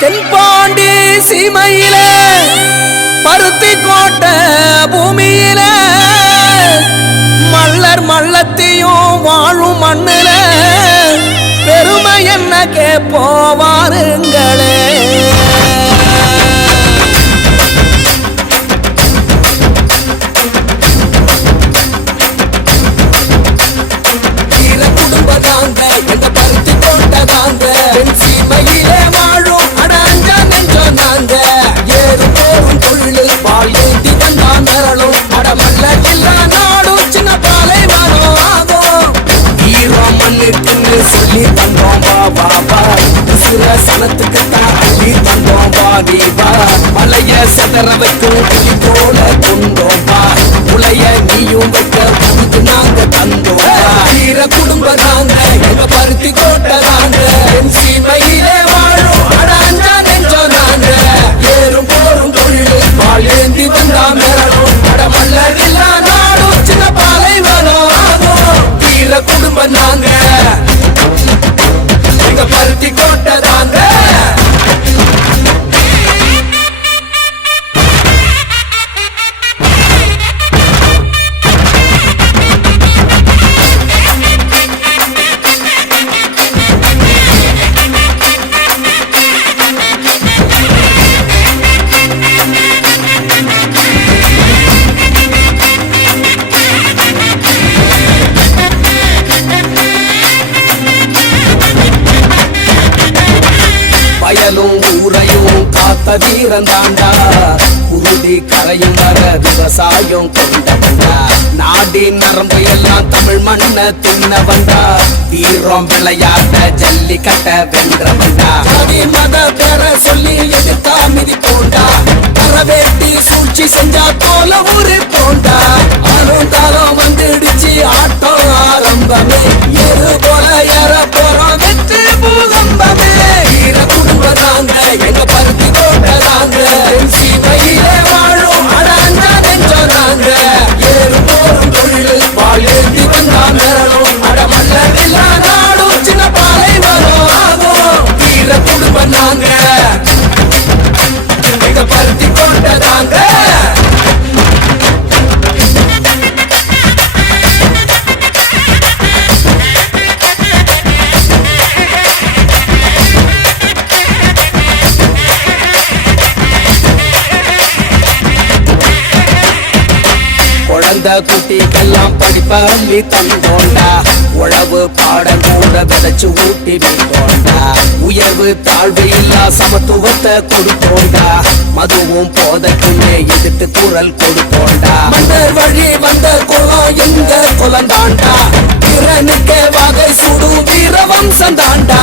தென்பாண்டி சீமையில பருத்தி கோட்ட பூமியில மல்லர் மல்லத்தையும் வாழும் மண்ணில பெருமை என்ன கேப்போவாருங்களே. மலைய சதற வைக்கும் புலி போல கொண்டோம்பா உலைய நீயும் வைக்க வந்து நாங்க தந்தோம்பா. வீர குடும்ப நாங்க எங்க பருத்தி கோட்டை நாங்க என் சீமையிலே வாழும் அடாஞ்சா நெஞ்சம் நாங்க ஏறும் போரும் தொழில் பால் ஏந்தி வந்தா மிரளும் அடமல்லா நாடும் சின்ன பாலை வரும் ஆகும். வீர குடும்ப நாங்க எங்க பருத்தி கோட்டை தாங்க. வயலும் ஊரையும் காத்த வீரன் தாண்டா உருதி கரையும் வர விவசாயம் கொண்டவண்டா நாடி நரம்பு எல்லாம் தமிழ் மண்ண தின்ன வந்தா வீரம் விளையாட்ட ஜல்லிக்கட்ட வென்றவண்டா. ஜாதி மத பேர சொல்லி எதிர்த்தா மிதி போண்டா வரவேட்டி சூழ்ச்சி செஞ்சா போல ஊரு போண்டா அருந்தாலும் வந்துடுச்சு ஆட்டம் ஆரம்பமே எரு போல ஏற போறோம் வெற்றி பூகம்பமே. வீர குடும்ப நாங்க எங்க பருத்தி கோட்டை நாங்க சீமையிலே வாழும் அடாஞ்சா நெஞ்சம் நாங்க ஏறு போரும் தொழில் பால் ஏந்தி வந்தா மிரளும் அடமல்லா நாடும் சின்ன பாலை வரும் ஆகும். வீர குடும்ப நாங்க எங்க பருத்தி கோட்டை தாங்க. குட்டிக்கெல்லாம் படிப்பள்ளி தந்தோண்டா உழவு பாடம் கூட விதைச்சு ஊட்டி விட்டோண்டா உயர்வு தாழ்வு இல்லா சமத்துவத்தை கொடுத்தோண்டா மதுவும் போதைக்குமே எதிர்த்து குரல் கொடுத்தோண்டா. மன்னர் வழி வந்த குலம் எங்க குலந்தாண்டா திறனுக்கே வகை சுடும் வீர வம்சம் தாண்டா.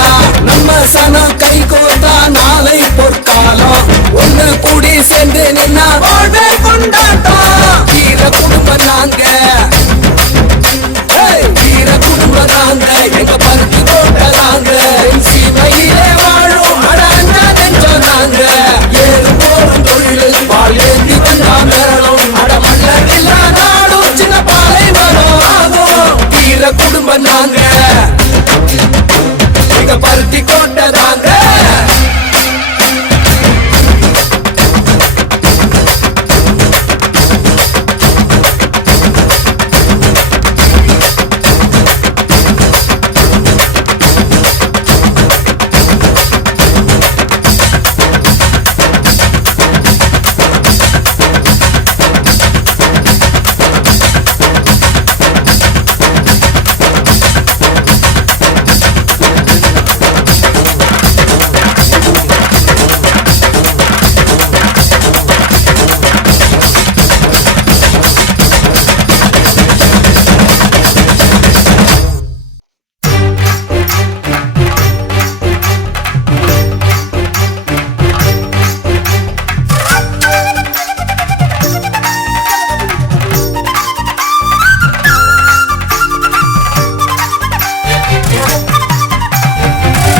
நம்ம சனம் கை கோத்தா நாளை பொற்காலம் ஒண்ணு கூடி சேர்ந்து நின்னா வாழ்வே கொண்டாட்டம். வீர குடும்பம் நாங்க வீர குடும்பம் நாங்க எங்க பருத்தி கோட்டை நாங்க சீமையிலே வாழும் அடாஞ்சா நெஞ்சம் நாங்க ஏறு போரும் தொழில் பால் ஏந்தி வந்தா மிரளும் அடமல்லா நாடும் சின்ன பாலை வரும் ஆகும். வீர குடும்பம் நாங்க எங்க பருத்தி கோட்டை தாங்க.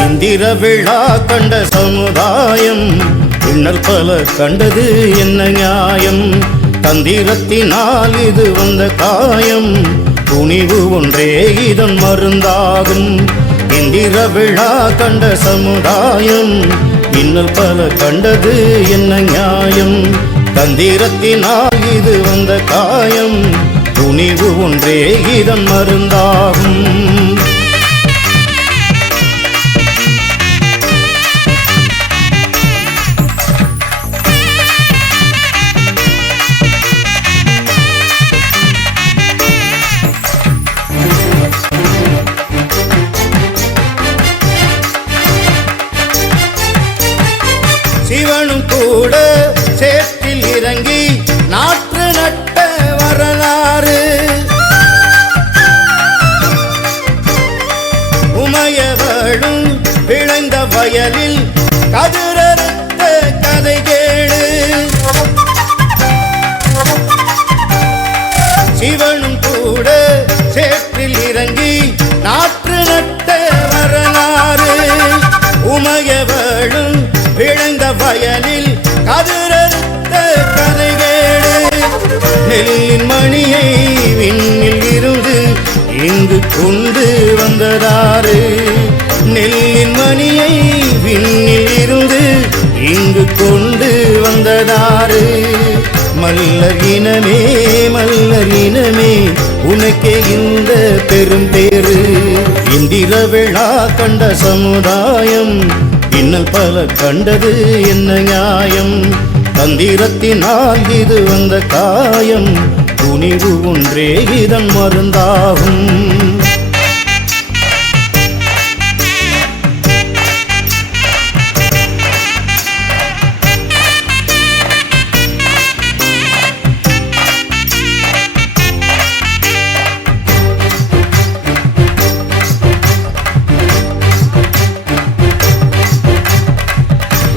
இந்திர விழா கண்ட சமுதாயம் இன்னல் பல கண்டது என்ன நியாயம் தந்திரத்தினால் இது வந்த காயம் துணிவு ஒன்றே இதன் மருந்தாகும் இந்திர விழா கண்ட சமுதாயம் இன்னல் பல கண்டது என்ன நியாயம்? தந்திரத்தினால் இது வந்த காயம், துணிவு ஒன்றே இதன் மருந்தாகும். சிவனும் கூட சேற்றில் இறங்கி நாற்று நட்ட வரலாறு, உமையவளும் விளைந்த வயலில் கதிரறுத்த கதை கேளு. சிவனும் கூட சேற்றில் இறங்கி நாற்று நட்ட வரலாறு, உமையவளும் விளைந்த வயலில் கதிரறுத்த கதைகேடு. நெல்லின் மணியை விண்ணில் இருந்து இங்கு கொண்டு வந்ததாறு, நெல்லின் மணியை விண்ணில் இருந்து இங்கு கொண்டு வந்ததாறு. மல்லர் இனமே மல்லர் இனமே உனக்கே இந்த பெரும் பேரு. இந்திர விழா கண்ட சமுதாயம் இன்னல் பல கண்டது என்ன நியாயம்? தந்திரத்தினால் இது வந்த காயம், துணிவு ஒன்றே இதன் மருந்தாகும்.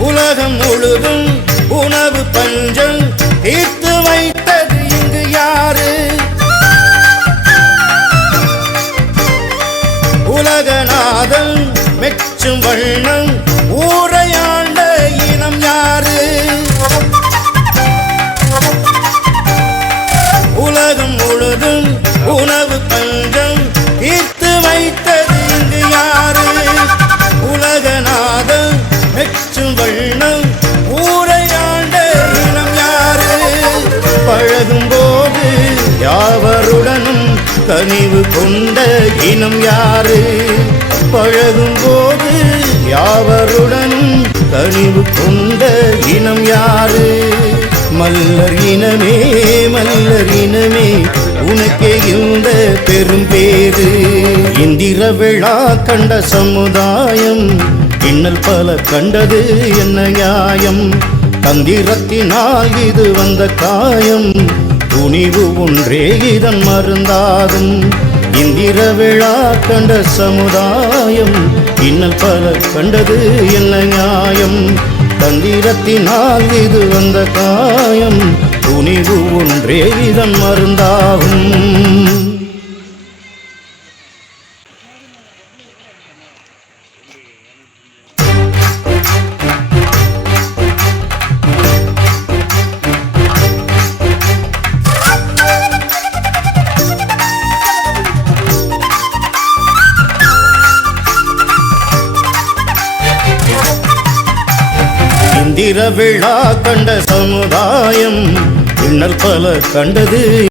உலகம் முழுதும் உணவு பஞ்சம் தீர்த்து வைத்தது இங்கு யாரு? உலகநாதன் மெச்சும் வண்ணம் ஊரையாண்ட இனம் யாரு? உலகம் முழுதும் உணவு பஞ்சம் தீர்த்து வைத்தது இங்கு யாரு? உலகநாதன் மெச்சும் வண்ணம் ஊரையாண்ட இனம் யாரு? பழகும் போது யாவருடனும் கனிவு கொண்ட இனம் யாரு? பழகும் போது யாவருடனும் கனிவு கொண்ட இனம் யாரு? மல்லர் இனமே மல்லர் இனமே உனக்கே இந்த பெரும் பேரு. இந்திர விழா கண்ட சமுதாயம் இன்னல் பல கண்டது என்ன நியாயம்? தந்திரத்தினால் இது வந்த காயம், துணிவு ஒன்றே இதன் மருந்தாகும். இந்திர விழா கண்ட சமுதாயம் இன்னல் பல கண்டது என்ன நியாயம்? தந்திரத்தினால் இது வந்த காயம், துணிவு ஒன்றே இதன் மருந்தாகும். இந்திர விழா கண்ட சமுதாயம் இன்னல் பல கண்டது